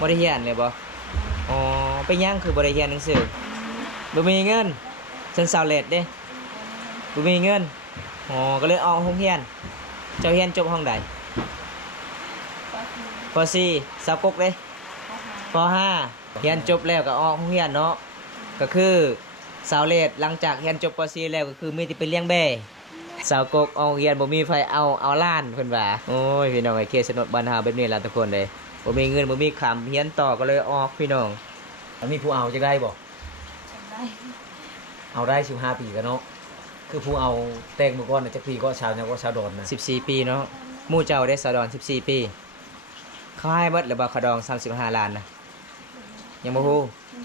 บ่ได้เรียนเลยบ่อ๋อไปยังคือบ่ได้เรียนหนังสือบ่มีเงินฉันสาวเลดเด้บ่มีเงินอ๋อก็เลยออกโรงเรียนเจ้าเรียนจบห้องใดป .4 สาวกกเด้ป .5 เรียนจบแล้วก็ออกโรงเรียนเนาะก็คือสาวเลดหลังจากเรียนจบป .4 แล้วก็คือมีแต่ไปเลี้ยงแบ่สาวกกออกเรียนบ่มีไฟเอาล้านเพิ่นว่าโอ้ยพี่น้องไอ้เคสนดบ้านเฮาแบบนี้ล่ะทุกคนเด้บ่มีเงินบ่มีคำเรียนต่อก็เลยออกพี่น้องมีผู้เอาจะได้บ่เอาได้15 ปีกันเนาะคือผู้เอาแต่งเมื่อก่อนจักปีก็ชาวเนี่ยก็ชาวดอนนะ14 ปีเนาะหมู่เจ้าได้ชาวดอน14 ปีเขาให้เบิดหรือบ่เขาดอง35 ล้านนะยังบ่ฮู้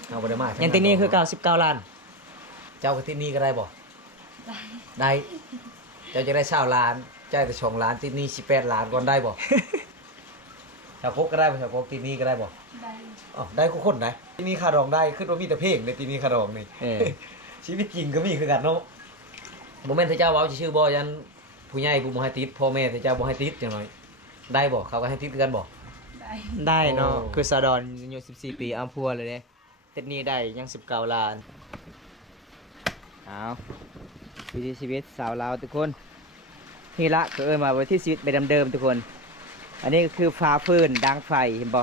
เอาบ่ได้มายังที่นี่คือ99 ล้านเจ้าก็ที่นี่ก็ได้บ่ได้เจ้าจะได้20 ล้านจ่ายแต่2 ล้านที่นี่18 ล้านก่อนได้บ่ชาวโคกก็ได้บ่ชาวโคกที่นี่ก็ได้บ่ได้อ๋อได้ทุกคนได้ที่นี่ค่าดองได้ขึ้นว่ามีแต่เพลงในที่นี่ค่าดองนี่ชีวิตจริงก็มีคือกันเนาะบ่แม่นที่เจ้าเว้าชื่อบ่ยันผู้ใหญ่ผู้บ่ให้ติดพ่อแม่ที่เจ้าบ่ให้ติดจังหน่อยได้บ่เขาก็ให้ติดคือกันบ่ได้เนาะคือซาดอนอายุ14 ปีอัมพัวเลยเด้เฮ็ดนี่ได้ยัง19 ล้านเอาวิถีชีวิตสาวลาวทุกคนนี่ละก็มาวิถีชีวิตแบบเดิมๆทุกคนอันนี้ก็คือฟ้าฟืนดังไฟเห็นบ่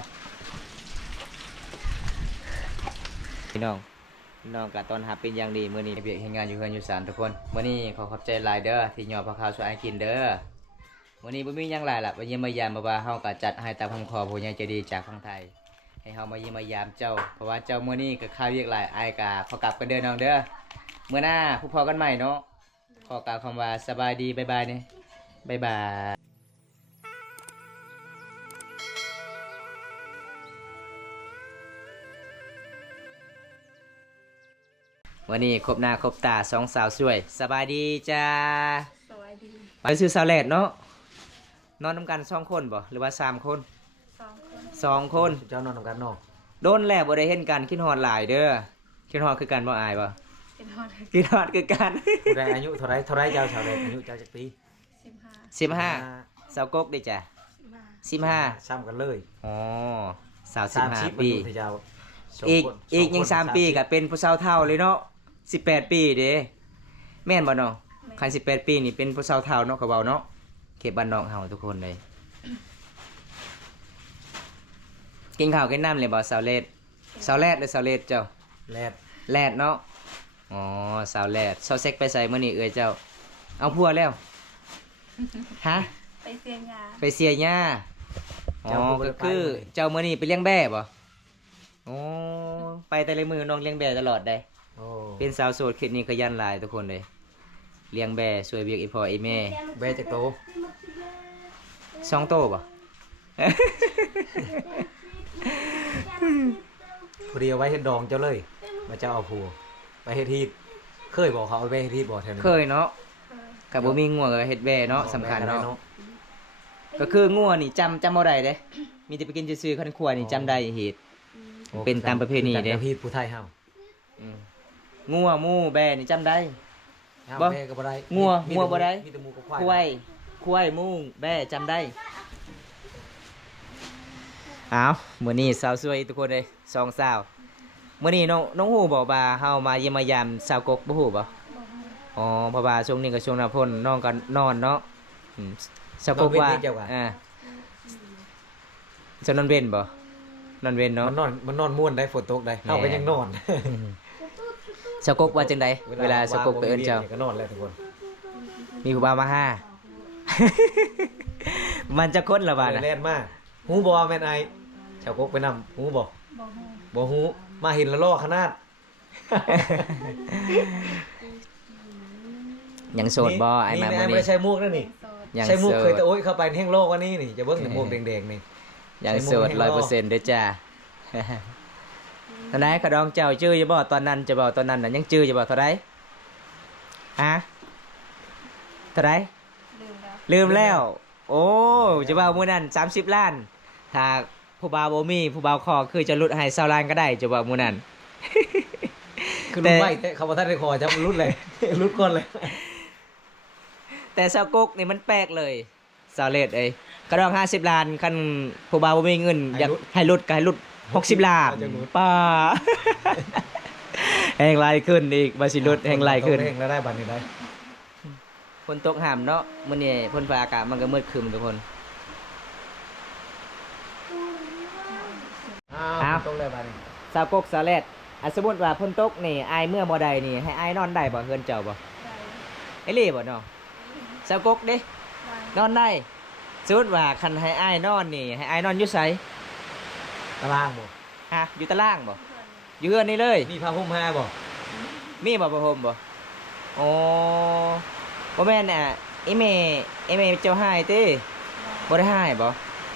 พี่น้องกะตอนหาเป็นอย่างดีมื้อนี้เบียกเฮ็ดงานอยู่เฮือนอยู่ศาลทุกคนมื้อนี้ขอขอบใจหลายเด้อที่ย่อผักขาวสวยให้กินเด้อมื้อนี้บ่มีหยังหลายล่ะมาเยี่ยมมายามบ่ว่าเฮาก็จัดให้ตามคำขอผู้ใหญ่ใจดีจากฝั่งไทยให้เฮามาเยี่ยมมายามเจ้าเพราะว่าเจ้ามื้อนี้ก็ข้าวเวียกหลายอ้ายก็ขอกลับกันเด้อน้องเด้อมื้อหน้าพบพอกันใหม่เนาะขอกล่าวคำว่าสบายดีบ๊ายบายนี่บ๊ายบายวันนี้ครบหน้าครบตาสองสาวสวยสบายดีจ้าสบายดีไปซื้อสาวแลดเนาะนอนนำกัน2 คนบ่หรือว่า3 คน2 คนเจ้านอนนำกันเนาะโดนแล้วบ่ได้เห็นกันคิดฮอดหลายเด้อคิดฮอดคือกันบ่อายบ่คิดฮอดคือกันได้อายุเท่าไรเจ้าสาวแลดอายุเจ้าจักปี15สาวกกได้จ้ะ15ซ้ำกันเลยอ๋อสาว15 ปีอีกยัง3 ปีก็เป็นผู้สาวเฒ่าเลยเนาะ18 ปีเด้แม่นบ่เนาะคัน18 ปีนี่เป็นผู้สาวเฒ่าเนาะก็เว้าเนาะเขตบ้านนอกเฮาทุกคนเลยกินข้าวกินน้ำเลยบ่สาวแลดหรือสาวเลดเจ้าแลดเนาะอ๋อสาวแลดสาวเซ็กไปใส่มื้อนี้เอ้ยเจ้าเอาผัวแล้วฮะไปเสียหญ้าอ๋อก็คือเจ้ามื้อนี้ไปเลี้ยงแบ่บ่อ๋อไปแต่ละมื้อน้องเลี้ยงแบ่ตลอดได้เป็นสาวโสดเขตนี้ขยันหลายทุกคนเลยเลี้ยงแบ่ช่วยเวียกอีพ่ออีแม่แบ่จักโต2 โตบ่พอดีเอาไว้เฮ็ดดองเจ้าเลยมาเจ้าเอาผัวไปเฮ็ดฮีดเคยบอกเขาเอาไปเฮ็ดฮีดบ่แถวนี้เคยเนาะก็บ่มีงัวก็เฮ็ดแบ่เนาะสำคัญเนาะก็คืองัวนี่จำบ่ได้เด้มีแต่ไปกินซื่อๆคันขัวนี่จำได้เฮ็ดเป็นตามประเพณีเด้ฮีดผู้ไทยเฮางัวหมูแบ่นี่จำได้บ่แบ่ก็บ่ได้งัวบ่ได้มีแต่หมูกับควายหมูแบ่จำได้อ้าวมื้อนี้สาวสวยทุกคนเลย2 สาวมื้อนี้น้องฮู้บ่ว่าเฮามาเยี่ยมมายามสาวกกบ่ฮู้บ่อ๋อเพราะว่าช่วงนี้ก็ช่วงหน้าฝนน้องก็นอนเนาะสาวกกว่าจะนอนเว้นบ่นอนเว้นเนาะมันนอนม่วนได้ฝนตกได้เฮาก็ยังนอนสาวกกว่าจังได๋เวลาสาวกกไปเอิ้นเจ้าก็นอนแล้วทุกคนมีผู้บ่าวมาหามันจะคนละบาดน่ะแล่นมาฮู้บ่แม่นไอชาวกกไปนำฮู้บ่ฮู้มาเห็นละล้อขนาดยังโสดบ่ไอ้มามื้อนี้ไม่ใช่มุกนั่นนี่ใช่มุกเคยตะโอ๊ยเข้าไปแห้งโลกวันนี้นี่จะเบิ่งมุกแดงๆนี่ยังโสด 100% เด้อจ้าตอนไหนขดองเจ้าชื่ออยู่บ่ตอนนั้นจะบ่ตอนนั้นน่ะยังชื่ออยู่บ่เท่าใดฮะเท่าใดลืมแล้วโอ้จะว่ามื้อนั้น30 ล้านถ้าผู้บ่าวบ่มีผู้บ่าวขอคือจะลดให้20 ล้านก็ได้จะว่ามื้อนั้นคือรุ่นใหม่แต่เขาบ่ทันได้ขอจะรุ่นเลยรุ่นก่อนเลยแต่สาวกกนี่มันแปลกเลยสาวเลดเอ้ยกระดอง50 ล้านคันผู้บ่าวบ่มีเงินอยากให้ลดก็ให้ลด 60 ล้านป้า แห่งไรขึ้นอีกบาสิลุดแห่งไรขึ้น แห่งแล้วได้บัตรนี่ได้ ฝนตกห่ำเนาะมื้อนี้ฝนฟ้าอากาศมันก็มืดครึมทุกคน อ้าวต้องได้บัตรนี่ สาวกกสาวแลดสมมุติว่าฝนตกนี่อายเมื่อบ่ใดนี่ให้อายนอนได้บ่เฮือนเจ้าบ่ไอ้เล่บ่เนาะสาวกกเด้นอนได้สมมุติว่าคันให้อายนอนนี่ให้อายนอนอยู่ไส ตารางบ่ ฮะอยู่ตารางบ่อยู่เฮือนนี่เลย มีผ้าห่มผ้าบ่ มีบ่ประพรมบ่อ๋อบ่แม่นน่ะอีแม่เจ้าหายติบ่ได้หายบ่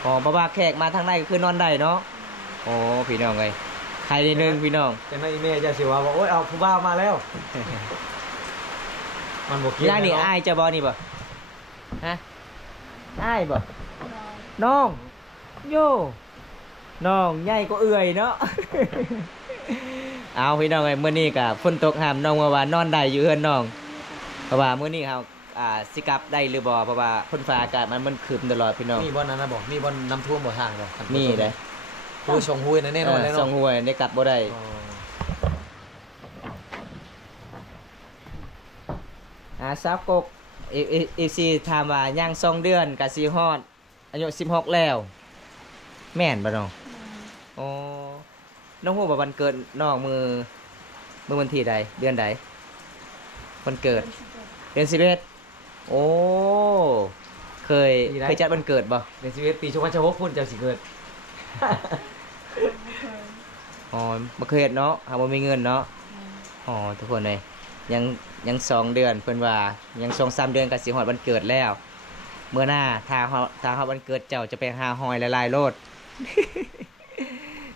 อ๋อบ่ว่าแขกมาทางในก็คือนอนได้เนาะโอ้พี่น้องเอ้ยใครได้นึงพี่น้อง จะให้แม่จะสิว่าโอ้ยเอาผู้บ่าวมาแล้ว มันบ่เกี่ยว ย่างนี่ เะ อายจะบ่นี่บ่ฮะอายบ่น้องโยน้องใหญ่ก็เอื่อยเนาะ เอาพี่น้องเอ้ยมื้อนี้ก็ฝนตกห้ามน้องว่าว่านอนได้อยู่เฮือนน้องเพราะว่ามื้อนี้เฮาสิกลับได้หรือบ่เพราะว่าฝนฟ้าอากาศมันครึมตลอดพี่น้อง มีบ่นั้นนะบ่มีบ่น้ำท่วมบ่ทางบ่ นี่เด้ ผู้ชงห้วยแน่นอนเลย สอ เนาะ งห้วยได้กลับบ่ได้ อ๋อ สาวกกอีซีถามว่าย่าง2เดือนก็สิฮอดอายุ16แล้ว แม่นบ่น้องอ๋อน้องฮู้ว่าวันเกิดน้องมือวันที่ใดเดือนใดวันเกิดเดือน11โอ้เคยจัดวันเกิดบ่ ในชีวิตปี2016พุ่นเจ้าสิเกิด อ๋อบ่เคยเฮ็ดเนาะหาบ่มีเงินเนาะอ๋อทุกคนเลยยัง2เดือนเพิ่นว่ายัง 2-3 เดือนก็สิฮอดวันเกิดแล้วเมื่อหน้าถ้าฮอดวันเกิดเจ้าจะไปหาหอยหลายๆโลด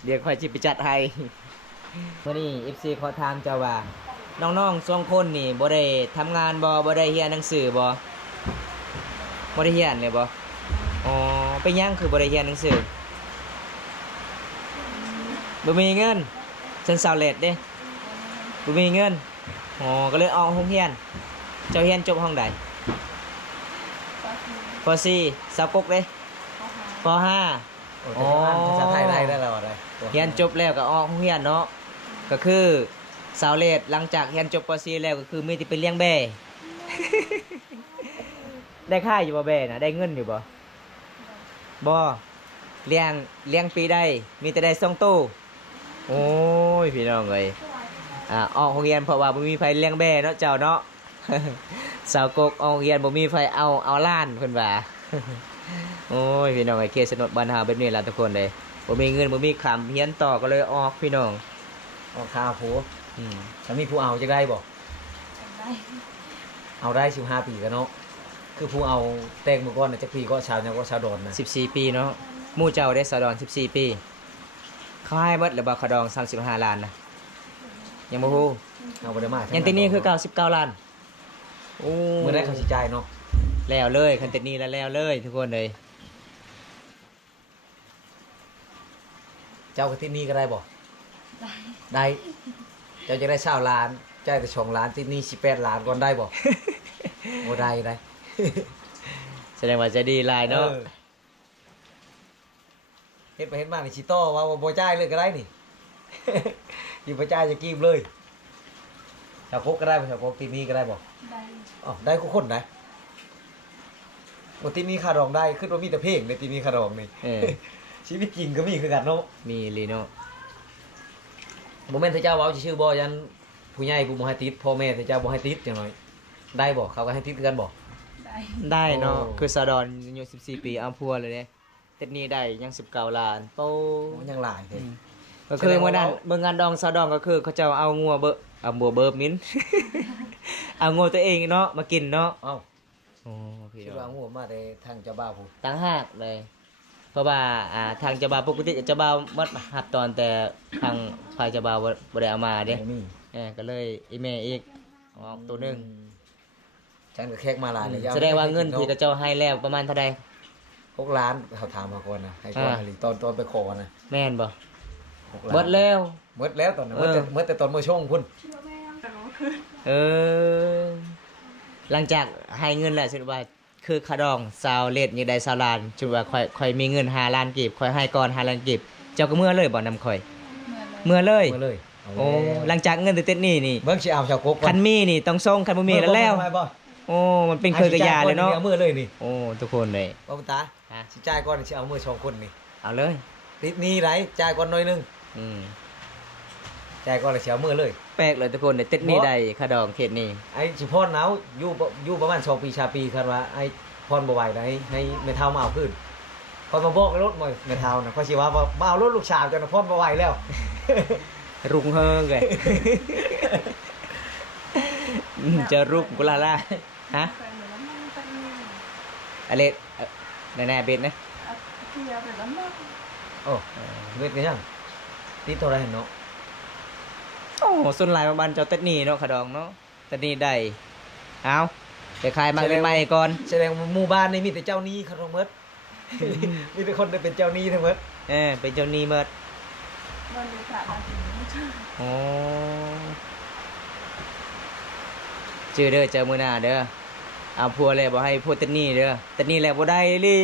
เดี๋ยวค่อยสิไปจัดให้มื้อนี้ FC ขอถามเจ้าว่าน้องๆ2คนนี่บ่ได้ทำงานบ่ได้เรียนหนังสือบ่ได้เรียนเลยบ่อ๋อเป็นหยังคือบ่ได้เรียนหนังสือบ่มีเงินฉันสาวเลดเด้บ่มีเงินอ๋อก็เลยออกโรงเรียนเจ้าเรียนจบห้องใดป .4 สาวกกเด้ป .5 โอ้แต่อ่านภาษาไทยได้แล้วอะไร เรียนจบแล้วก็ออกโรงเรียนเนาะก็คือสาวเลดหลังจากเรียนจบป .4 แล้วก็คือมีแต่ไปเลี้ยงแบ่ ได้ค่าอยู่บ่แบ่น่ะได้เงินอยู่บ่บ่เลี้ยงปีได้มีแต่ได้2ตู้โอ้ยพี่น้องเอ้ยออกโรงเรียนเพราะว่าบ่มีไผเลี้ยงแบ่เนาะเจ้าเนาะ สาวกกออกโรงเรียนบ่มีไผเอาล้านเพิ่นว่า โอ้ยพี่น้องไอ้เขตสนดบ้านเฮาแบบนี้ล่ะทุกคนเลยบ่มีเงินบ่มีคำเรียนต่อก็เลยออกพี่น้อง ออกข้าวผู้ อืม ถ้ามีผู้เอาจะได้บ่เอาได้15ปีกันเนาะคือผู้เอาแตงมือก่อนน่ะจักปีก็ชาวเนี่ยก็ชาวดอนนะ 14 ปีเนาะหมู่เจ้าได้สะดอน14 ปีเขาให้เบิดหรือบ่ขะดอง35 ล้านนะยังบ่ฮู้ เอาบ่ได้มา ยังตินี่คือ99 ล้านโอ้ มื้อได้เขาสิจ่ายเนาะ แล้วเลยคันตินี่แล้วเลยทุกคนเลย เจ้าก็ที่นี่ก็ได้บ่ได้เจ้าจะได้20ล้านจ่ายแต่2ล้านที่นี่18ล้านก่อนได้บ่ บ่ได้ได้ แสดงว่าใจะดีหลายเนาะ ออเฮ็ดไปเฮ็ดมานี่สิต่อว่าบ่จ่ายเลยก็ได้นี่ อยู่บ่จ่ายจะกีบเลยชาวโคกก็ได้บ่ชาวโคกที่นี่ก็ได้บ่ ได้ อ๋อได้ทุกคนได้บ่ที่นี่ค่าดองได้ขึ้นว่ามีแต่เพลงในที่นี่ค่าดองนี่ เออ ชีวิตจริงก็มีคือกันเนาะ มีลีเนาะ บ่แม่นที่เจ้าเว้าชื่อบ่ยันผู้ใหญ่ผู้บ่ให้ติดพ่อแม่ที่เจ้าบ่ให้ติดจังหน่อยได้บ่เขาก็ให้ติดคือกันบ่ ได้ ได้เนาะ โอ้ คือสะดอนอายุ14 ปีเอาพัวเลยเด้ตินี่ได้ยัง19 ล้านโต โอ้ยังหลายเด้ ก็คือเมื่อนั้น แสดงว่า เมื่องานดองสะดองก็คือเขาจะเอางัวเบอเอาบัวเบิบมิ้น เอางัวตัวเองเนาะมากินเนาะ เอ้า โอ้พี่ คิด น้ ว่า อง งูมาได้ทางเจ้าบ่าวผู้ ตั้งหากเลย เพราะว่าทางเจ้าบ่าวปกติเจ้าบ่าวมัดหับตอนแต่ทางฝ่ายเจ้าบ่าวบ่ได้เอามาเด้ บ่มี ก็เลยอีแม่อีกเอาออกตัวหนึง ฉันก็แขกมาหลายเลย แสดงว่าเงินที่เขาเจ้าให้แล้วประมาณเท่าใด 6ล้านเขาถามมาก่อนนะให้ก่อน อ่า หรือตอนไปขอนะ แม่นบ่ 6ล้าน เบิดแล้ว หมดแล้วตอนนั้น เออ หมดแต่ตอนมื้อช่วงพุ่น เออหลังจากให้เงินแล้วสรุปว่าคือขาดองซาวเลดอยู่ได้ซาวล้านสรุปว่าค่อยมีเงิน5ล้านกีบค่อยให้ก่อน5ล้านกีบ จ้าก็เมื่อเลยบ่นำข่อย เมื่อเลย เมื่อเลย มาเลย โอ้หลังจากเงินเต็ดๆนี่ เบิ่งสิเอาชาวกก คันมีนี่ต้องส่งคันบ่มีแล้ว บ่ โอ้มันเป็นเคยกระยาเลยเนาะ เอามือเลยนี่ โอ้ทุกคนเลย บ่ตา ฮะ สิจ่ายก่อนสิเอามือสองคนนี่ เอาเลย ติดหนี้ไรจ่ายก่อนหน่อยนึง อืม จ่ายก่อนแล้วสิเอามือเลย แปลกเลยทุกคนเนี่ยเต็ดนี่ได้ค่าดองเขตนี่ ไอ้สิพรหนาวอยู่ประมาณ2ปีชาปีคันว่าไอ้พรบ่ไหวได้ให้แม่เฒ่ามาเอาคืนพอยมาบอกรถหน่อยแม่เฒ่าน่ะเขาสิว่ามาเอารถลูกสาวจนพรบ่ไหวแล้ว รุงเฮิงเลย จะรุกกุลาล่าฮะ ไปเหมือนน้ำมันตันนี่ อะไรแน่ๆเบ็ดนะ เอาเที่ยวไปแล้วมั้ง โอ้เวทกันยังติดเท่าไหร่เนาะ โอ้ส่วนหลายประมาณเจ้าเต็ดนี่เนาะค่าดองเนาะเต็ดนี่ได้เอาไปขายมาใหม่ๆก่อน แสดงว่าหมู่บ้านนี่มีแต่เจ้าหนี้ครับทั้งหมด มีแต่คนได้เป็นเจ้าหนี้ทั้งหมด เป็นเจ้าหนี้เมิด โดนลูกค้ามาถึงนี่จ้ะ โอ้ชื่อเด้อเจอมือหน้าเด้อเอาพัวเลยบอกให้พัวเต็ดนี่เด้อเต็ดนี่แหละบ่ได้เลย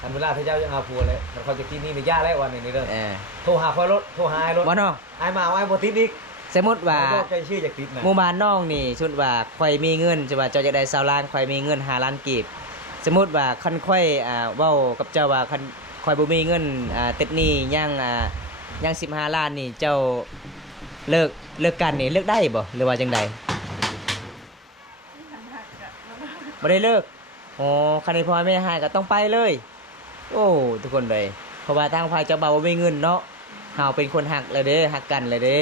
ทันเวลาที่เจ้าจะเอาผัวเลยแต่เขาจะกินนี่ในย่าแล้ววันนี้เด้อ เออ โทรหาคอยรถโทรหาไอ้รถ บ่เนาะ ไอ้มาเอาไอ้บ่ติดอีก สมมุติว่า บ่ใจชื่อจากติดนะ หมู่บ้านน้องนี่ชุดว่าข่อยมีเงินจะว่าเจ้าจะได้20ล้านข่อยมีเงิน5ล้านกีบสมมุติว่าคันข่อยเว้ากับเจ้าว่าคันข่อยบ่มีเงินเต็ดหนี้ยัง15ล้านนี่เจ้าเลิกกันนี่เลิกได้บ่หรือว่าจังใด หันหักกับแล้วก็ บ่ได้เลิกอ๋อคันนี้พ่อแม่ให้ก็ต้องไปเลย โอ้ทุกคนเลยเพราะว่าทางฝ่ายเจ้าบ่าวบ่มีเงินเนาะเฮาเป็นคนหักเลยเด้หักกันเลยเด้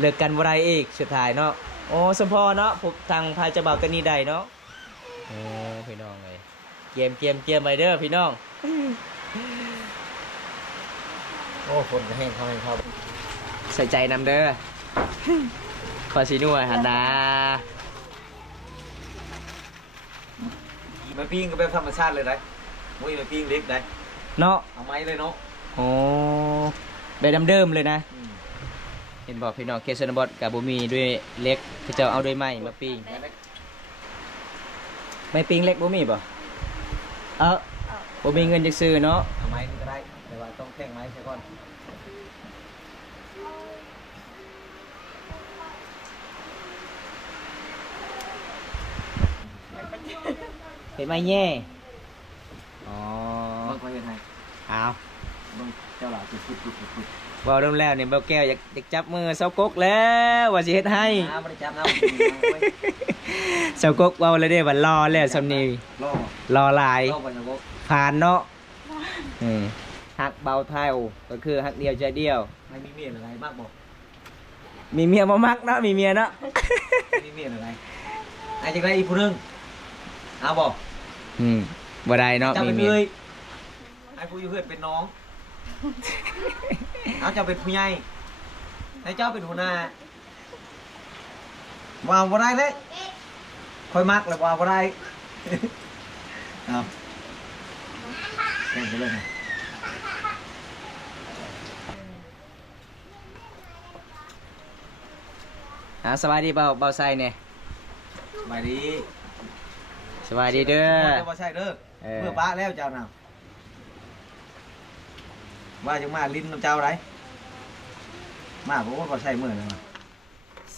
เลิกกันบ่ได้อีกสุดท้ายเนาะโอ้สมพอเนาะพวกทางฝ่ายเจ้าบ่าวก็นี่ได้เนาะโอ้พี่น้องเอ้ยเกมไปเด้อพี่น้อง โอ้คนก็แห้งเข้าแห้งเข้า ใส่ใจนำเด้อขอสินัวหันนะ มาปิ้งก็แบบธรรมชาติเลยได้มุ้ยมาปิ้งเล็กได้ เนาะ เอาไม้เลยเนาะ โอ้แบบเดิมๆเลยนะเห็นบอกพี่น้องเคสนบอดกับบุมีด้วยเล็กที่เจ้าเอาด้วยไม้มาปิ้งไม่ปิ้งเล็กบุมีบ่บุมีเงินจะซื้อเนาะ เอาไม้นี่ก็ได้แต่ว่าต้องแท่งไม้ใช่ก่อน เห็นไหมแย่อ๋อ เบิ่งก็เห็นให้ เอา เบิ่งเจ้าหลานปุ๊บ เบาเริ่มแล้วเนี่ยเบาแก้วอยากจับมือเสากกแล้วว่าสิเฮ็ดให้ น้ำบ่ได้จับน้ำ เสากกเบาเลยเด้ว่ารอแล้วสำนี รอ รอหลาย รอบ่ยังบ่ ผ่านเนาะหักเบาเท่าก็คือหักเดียวใจเดียว ไม่มีเมียอะไรมากบ่ มีเมียมามักเนาะมีเมียเนาะ ไม่มีเมียอะไรไอ้จังได๋อีกผู้หนึงเอาบ่ บ่ได้เนาะ เจ้า มี เป็น เมีย เอ้ยไอ้ผู้อยู่เพื่อนเป็นน้อง เอาเจ้าเป็นผู้ใหญ่ไอ้เจ้าเป็นหัวหน้าว่าบ่ได้เลยคอยมักแล้วว่าบ่ได้ เอาแข่งไปเลยนะ สวัสดีเบาไซเนี่ย สบายดี สวัสดีเด้อ บ่ใช่เด้อ เออ เมื่อป้าแล้วเจ้าน่ะว่าจังมาลิ้นน้ำเจ้าไรมาผมว่าบ่ใช่มื้อนึง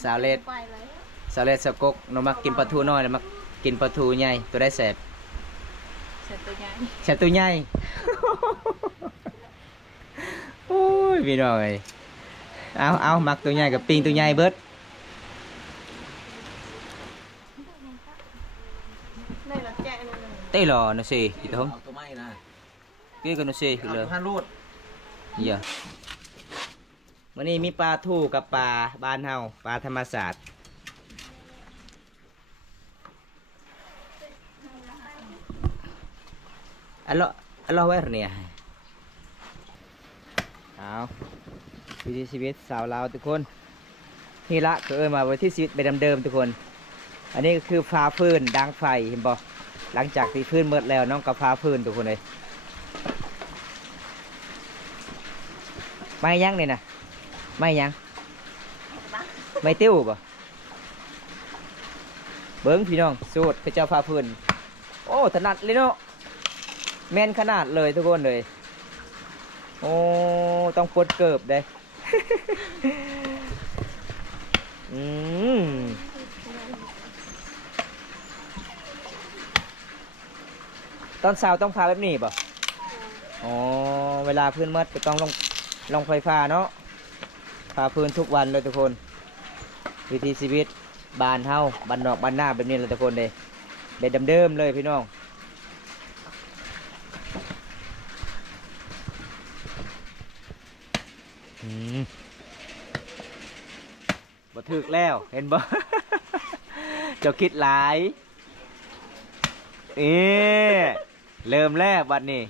สาวเลด ไปเลย สาวเลดสาวกกน้องมักกินปลาทูน้อยแล้วมักกินปลาทูใหญ่ตัวได้แสบ เสร็จตัวใหญ่ แสบตัวใหญ่ โอ้ยพี่น้องเอ้ยเอามักตัวใหญ่กับปิ้งตัวใหญ่เบิด ได้ละแกะเลย เต้หรอนะสิอีทง เอาตัวไม้นะ กี้กันนะสิ เอา เล ตั ยว พันรูด เหี้ยวันนี้มีปลาทูกับปลาบ้านเฮาปลาธรรมศาสตร์อัลโลเวอร์เนี่ยเอาวิถีชีวิตสาวลาวทุกคนนี่ละก็มาวิถีชีวิตแบบเดิมๆทุกคน อันนี้ก็คือฟ้าพื้นดังไฟเห็นบ่หลังจากที่พื้นเมิดแล้วน้องก็ฟ้าพื้นทุกคนเลยไม่ยั้งเลยนะไม่ยั้งไม่ติ้วบ่เบิ้งพี่น้องสูตรพระเจ้าฟ้าพื้นโอ้ถนัดเลยเนาะ แม่นขนาดเลยทุกคนเลยโอ้ต้องปลดเกิบได้ อืมตอนเช้าต้องพาแบบนี้ป่ะอ๋อเวลาพื้นมัดก็ต้องลงไฟฟ้าเนาะพาพื้นทุกวันเลยทุกคน วิถีชีวิตบ้านเฮาบ้านนอกบ้านหน้าแบบนี้เลยทุกคนเลยแบบเดิมๆเลยพี่น้องบ่ถึกแล้วเห็นบ่ เจ้าคิดหลายเริ่มแล้วบัดนี้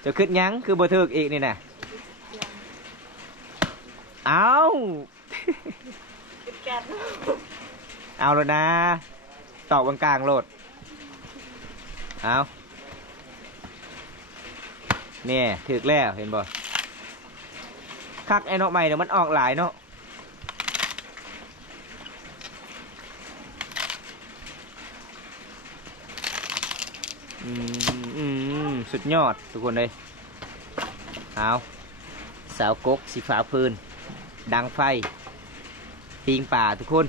เจ้าคิดหยังคือบ่ถึกอีกนี่น่ะเอา แกน เอาแล้วนะตอกกลางๆโลดเอาเนี่ยถึกแล้วเห็นบ่คักไอ้เนาะใหม่เดี๋ยวมันออกหลายเนาะสุดยอดทุกคนเลยเอาสาวกกสีฟ้าพื้นดังไฟปิงป่าทุกคน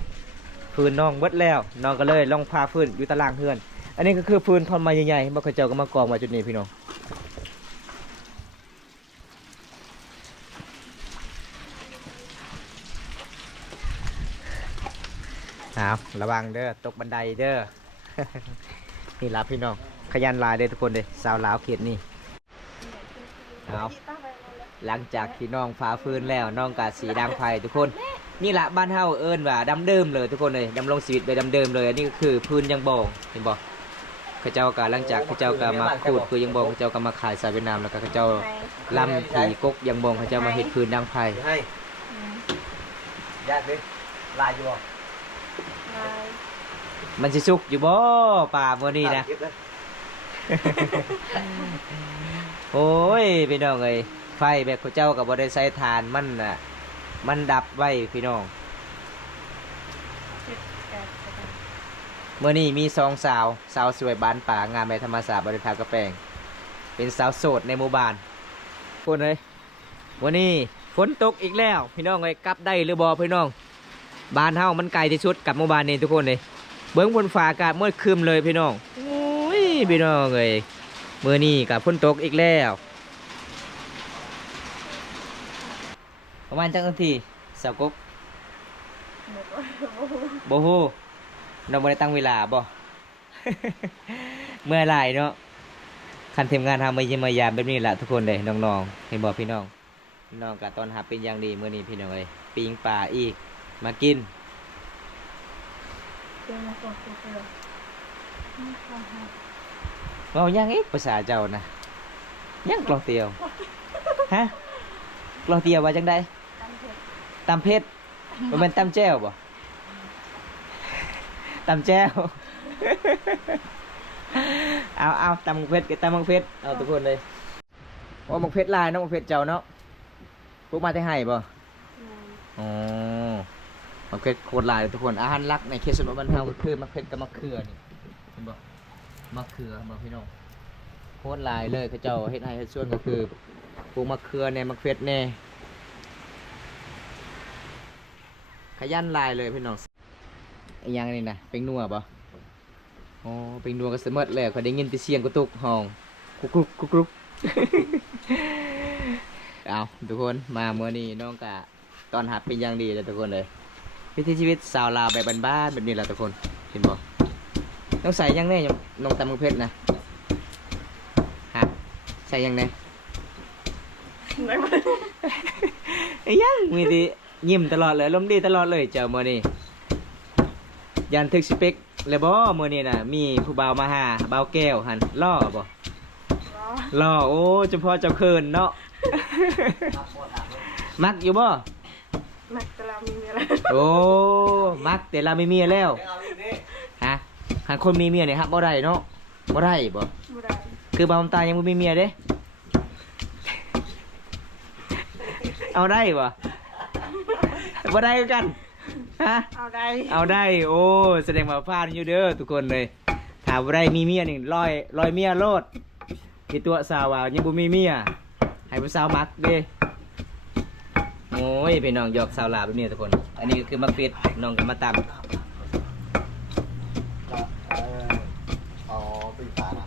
พื้นน้องเบิดแล้วน้องก็เลยลองพาพื้นอยู่ตารางเพื่อนอันนี้ก็คือพื้นทอนมาใหญ่ๆเมื่อเขาเจ้าก็มากองมาจุดนี้พี่น้องเอาระวังเด้อตกบันไดเด้อ นี่ละพี่น้องขยันลายเด้อทุกคนเด้อสาวลาวเขตนี่เอาหลังจากที่น้องพาพื้นแล้วน้องกาสีดังไฟทุกคนนี่แหละบ้านเฮาเอิ้นว่าดำเดิมเลยทุกคนเลยดำรงชีวิตไปดำเดิมเลยอันนี้ก็คือพื้นยังบองเห็นบ่เขาเจ้าก็หลังจากเขาเจ้าก็มาขูดพื้นยังบองเขาเจ้าก็มาขายสายเวียดนามแล้วก็เขาเจ้าลำผีกกยังบองเขาเจ้ามาเฮ็ดพื้นดังไฟ ให้ยากดิลายอยู่บ่ ลาย มันสิสุกอยู่บ่ป่ามื้อนี้นะ โอ้ยพี่น้องเอ้ยไฟแบบเขาเจ้าก็บ่ได้ใช้ถ่านมันน่ะมันดับไว้พี่น้อง แกน เมื่อนี้มีสองสาวสวยบานป่างามในธรรมศาสตร์บริทากระแปงเป็นสาวโสดในหมู่บ้านคนเลยวันนี้ฝนตกอีกแล้วพี่น้องเลยกลับได้หรือบ่พี่น้องบ้านเฮามันไกลที่สุดกับหมู่บ้านนี้ทุกคนเลยเบิ้งบนฟ้าอากาศมืดครึมเลยพี่น้องโอ้ยพี่น้องเลยเมื่อนี้กับฝนตกอีกแล้วประมาณจังนาทีสาวกกโบโฮเราไม่ได้ตั้งเวลาบ่ เมื่อไรเนาะคันทีมงานทำมาเยี่ยมมายามแบบนี้แหละทุกคนเลยน้องๆเห็นบอกพี่น้องน้องกับตอนหับเป็นอย่างดีเมื่อนี้พี่น้องเลยปิงป่าอีกมากิน เดี๋ยวมาก่อนเดี๋ยว เรายังอีกภาษาเจ้านะยังกลองเตียวฮะกลองเตียวว่าจังได ตามเพจ ตำเพชรมันเป็นตำแจ้วบ่ตำแจ้ว เอาตำมังเพชรกับตำมังเพชรเอาทุกคนเลยโอ้มังเพชรลายเนาะมังเพชรเจ้าเนาะพวกมาที่ให้บ่อ๋อมังเพชรโคตรลายเลยทุกคนอาหารหลักในเขตชนบทบ้านเฮาก็คือมังเพชรกับมะเขือนี่เห็นบ่มะเขือบ่พี่น้องโคตรลายเลยเขาเจ้าเฮ็ดให้เฮ็ดส่วนก็คือปลูกมะเขือแน่มังเพชรแน่ขยันลายเลยพี่น้องไอ้ยังนี่นะเป็นนัวบ่อ๋อเป็นนัวก็เสมอแล้วเขาได้ยินแต่เสียงกระตุกห้องกุกกุกกุกกุก เอาทุกคนมาเมื่อนี้น้องกะตอนหับเป็นอย่างดีเลยทุกคนเลยวิถีชีวิตสาวลาวแบบบ้านๆแบบนี้แหละทุกคนเห็นบ่ต้องใส่ยังแน่น้องตำมือเพชรนะฮะใส่ยังแน่ ไอ้ยังมีที่ยิ้มตลอดเลยลมณ์ดีตลอดเลยเจ้ามื่อนี้ยันทึกสเปกเลยบ่มื่อนี้น่ะมีผู้บ่าวมาหาบ่าวแก้วหันล่อบ่ล่อโอ้เฉพาะเจ้าเคินเนาะ มักอยู่บ่ มักตะลามีอะไร โอ้มักแต่เราไม่มีแล้วฮะหากคนมีเมียเนี่ยครับบ่ได้เนาะบ่ได้บ่ บุได้ คือบ่าวตายังบ่มีเมียเด้ เอาได้บ่บ่ได้คือกันฮะ เอาได้ เอาได้โอ้แสดงว่าพลาดอยู่เด้อทุกคนเลยถ้าบ่ได้มีเมียนี่ลอยเมียโลด คิดตัวสาวว่ายังบ่มีเมียให้ผู้สาวมักเด้โอ้ยพี่น้องหยอกสาวลาวแบบนี้ทุกคน อันนี้ก็คือมักเป็ดน้องก็มาตำ อ๋อปีฝานะ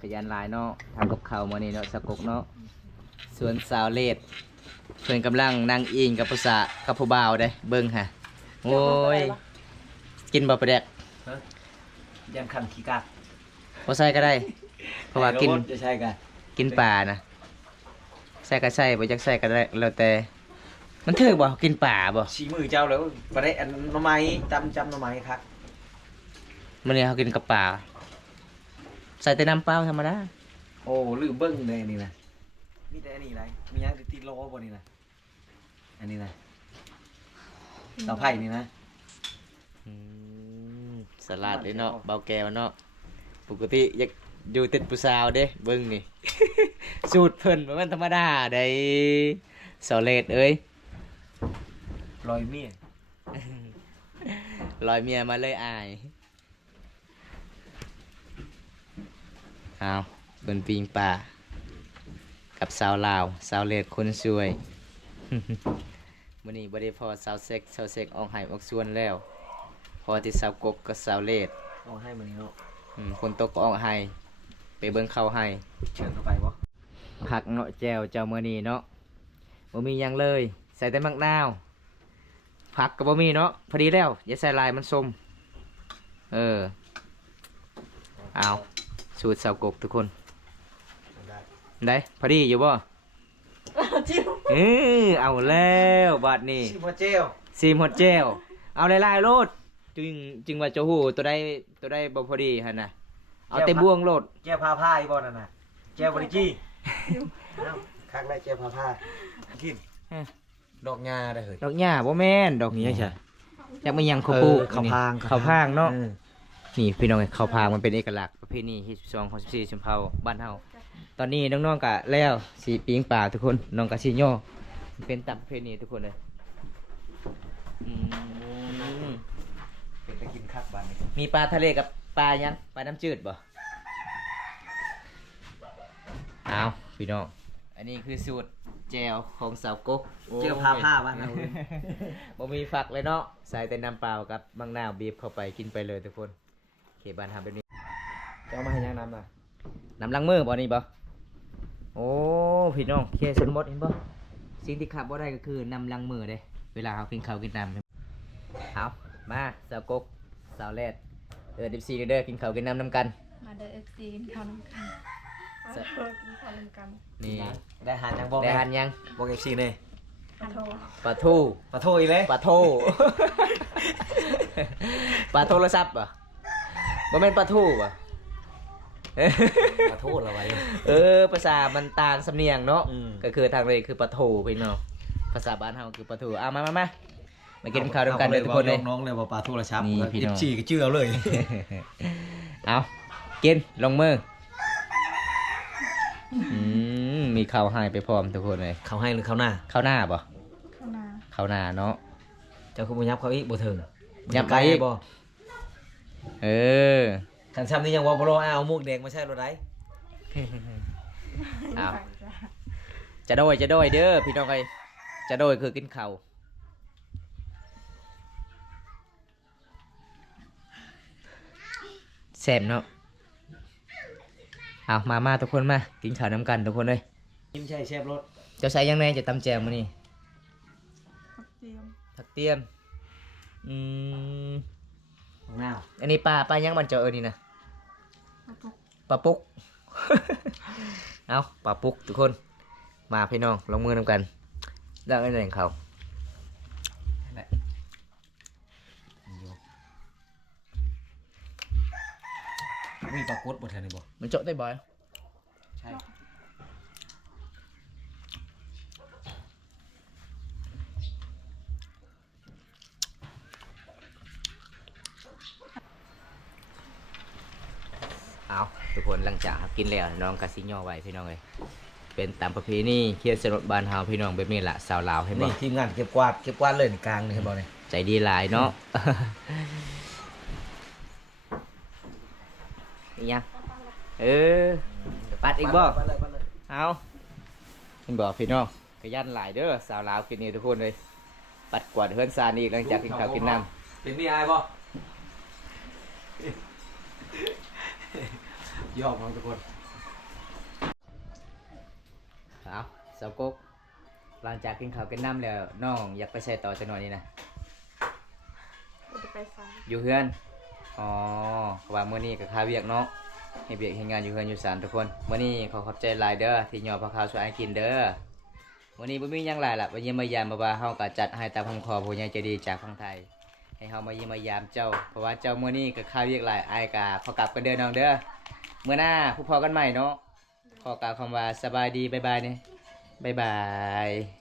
ขยันหลายเนาะทำกับข้าวมื้อนี้เนาะสะกกเนาะส่วนสาวเลดเพิ่นกำลังนั่งอิงกับผู้สาวกับผู้บ่าวเด้เบิ่งฮะโอ้ยกินบ่ปลาแดก ยันคันขี้กาก บ่ใส่ก็ได้ เพราะว่ากิน จะใช่กัน กินปลานะใส่ก็ใส่บ่จักใส่ก็ได้แล้วแต่มันถึกบ่กินปลาบ่ ชี้มือเจ้าแล้วมาได้อันหน่อไม้จำหน่อไม้ครับ มื้อนี้เฮากินกับปลาใส่แต่น้ำเปล่าธรรมดา โอ้ลืมเบิ้งเลยอันนี้นะมีแต่อันนี้ไรมียังติดโลบนนี่นะอันนี้นะเสาไผ่นี่นะ สลัดเลยเนาะเบาแก้วเนาะปกติอยากอยู่ติดผู้สาวเด้เบิ่งนี่ สูตรเพิ่นบ่แม่นธรรมดาได้สอเลดเอ้ย ลอยเมีย ลอยเมียมาเลยอายเอาเป็นปิงป่ากับสาวลาวสาวเลดคนสวย มื้อนี้บ่ได้พอสาวเซ็กออกไห้ออกสวนแล้วพอที่สาวกกกับสาวเลด เอาให้มันนี่เนาะ คนตกก็ออกไห้ไปเบิ่งเข้าไห้ เชิญเข้าไปวะ ผักเนาะแจวเจ้ามื้อนี้เนาะบ่มีหยังเลยใส่แต่มะนาวผักก็บ่มีเนาะพอดีแล้วอย่าใส่ลายมันส้มเอาสูตรสาวกกทุกคนได้พอดีอยู่บ่ จิ้ว เอาแล้วบัดนี้ ชิมพอเจล ซีมฮอดแจวเอาหลายๆโลดจึงว่าเจ้าหูตัวได้บ่พอดีหั่นน่ะเอาแต่บ่วงโลด แก้วพาผ้าอีบอลนั่นน่ะแก้วบริจีครั้งแรกแก้วพาผ้ากินดอกงาได้เหรอ ดอกหญ้าบ่แม่นดอกนี้ใช่จักมันหยังเขาปลูก ข้าวพาง ข้าวพางเนาะนี่พี่น้องข้าวพางมันเป็นเอกลักษณ์ประเพณีที่12ของ14ชมเผ่าบ้านเฮาตอนนี้น้องๆก็แล้วสิปิ้งปลาทุกคนน้องก็สิย่อมันเป็นตามประเพณีทุกคนเลย เป็นตะกินคักบ้านนี้ มีปลาทะเลกับปลายังปลาน้ำจืดบ่เอาพี่น้องอันนี้คือสูตรแจวของสาวกก แก้วพาผ้าบ้านเรา บ่มีฝักเลยเนาะใส่แต่น้ำเปล่ากับมะนาวบีบเข้าไปกินไปเลยทุกคนโอเคบ้านทำแบบนี้ จะเอามาให้ยังน้ำน่ะ น้ำล้างมือบ่นี่บ่โอ้พี่น้องเคสนหมดเห็นบ่สิ่งที่ขาดบ่ได้ก็คือน้ำล้างมือเด้เวลาเรากินข้าวกินน้ำเอามาสาวกกสาวแรด14เด้อกินข้าวกินน้ำกัน มาเดอ FC กินข้าวน้ำกันกินข้าวน้ำกัน นี่ ได้หานยังบอก ได้หันยัง บอกเอฟซีเลย ขอโทษ ปลาทู ปะโทอีเลย ปลาโท ปลาโทรศัพท์ป่ะบ่แม่นปลาทูป่ะ ปะโทเราไว้ ภาษามันต่างสำเนียงเนาะ อืม ก็คือทางเลยคือปลาทูพี่น้องภาษาบ้านเฮาคือปลาทูมากินข้าวด้วยกันเลยทุกคนเลย น้องเลยบอกปลาโทรศัพท์ นี่พี่น้อง จีก็เชื่อเลย เอากินลงมือมีข้าวให้ไปพร้อมทุกคนเลย เขาให้หรือเขาหน้า ข้าวหน้าป่ะ ข้าวนา ข้าวหน้าเนาะ เจ้าคุณบุญยับเขาอีกบ่ถึง ยับไป ไกลบ่ เออ ขันซ้ำนี่ยังว่าบ่รอเอามุกแดงมาใช่รถได เอา ไปจ้ะ จะโดยเด้อพี่น้องไอ้จะโดยคือกินข้าวแซ่บเนาะเอามาทุกคนมากินข้าวน้ำกันทุกคนเลย ยิ้มใช่เชฟรถ เจ้าใส่ยังไงจะตำแจวมื้อนี้ เตรียม ผักเตี้ยมของหน้า อันนี้ปลายังมันเจอนี่นะ กระปุก ปลาปุก เอาปลาปุกทุกคนมาพี่น้องลงมือนำกันเรื่องไอ้แหล่งเขา มีปลากดบ่แทนนี่บ่ มันเจาะได้บ่อย ใช่ เอาทุกคนหลังจากกินแล้วน้องกะซิย่อไว้พี่น้องเลย เป็นตามประเพณีเขียนสนดบ้านเฮาพี่น้องแบบนี้ล่ะสาวลาวเห็นบ่ นี่ทีมงานเก็บกวาดเลยในกลางนี่เห็นบ่นี่ ใจดีหลายเนาะ อีหยังปัดอีกบ่ ไปเลย เอาเห็นบ่พี่น้องขยันหลายเด้อสาวลาวกินนี่ทุกคนเลยปัดกวาดเฮือนซานอีกหลังจากกินข้าวกินน้ำ เป็นนี่อายบ่ยอมน้องทุกคน เอาสาวกกหลังจากกินข้าวกินน้ำแล้วน้องอยากไปใช้ต่อจังหน่อยนี่นะ จะไปซ้ อยู่เฮือนอ๋อเพราะว่ามื้อนี้ก็ค่าเวียกเนาะให้เวียกให้งานอยู่เฮือนอยู่ศาลทุกคนมื้อนี้ขอขอบใจหลายเด้อที่ยอมพาข้าวช่วยให้กินเด้อมื้อนี้บ่มีหยังหลายล่ะมาเยี่ยมมายามบ่ว่าเฮาก็จัดให้ตามคำขอผู้ใหญ่ใจดีจากฝั่งไทยให้เฮามาเยี่ยมมายามเจ้าเพราะว่าเจ้ามื้อนี้ก็ค่าเวียกหลายอ้ายก็ขอกลับกันเด้อน้องเด้อมื้อหน้าพบพอกันใหม่เนาะขอกล่าวคำว่าสบายดีบ๊ายบายนี่บ๊ายบาย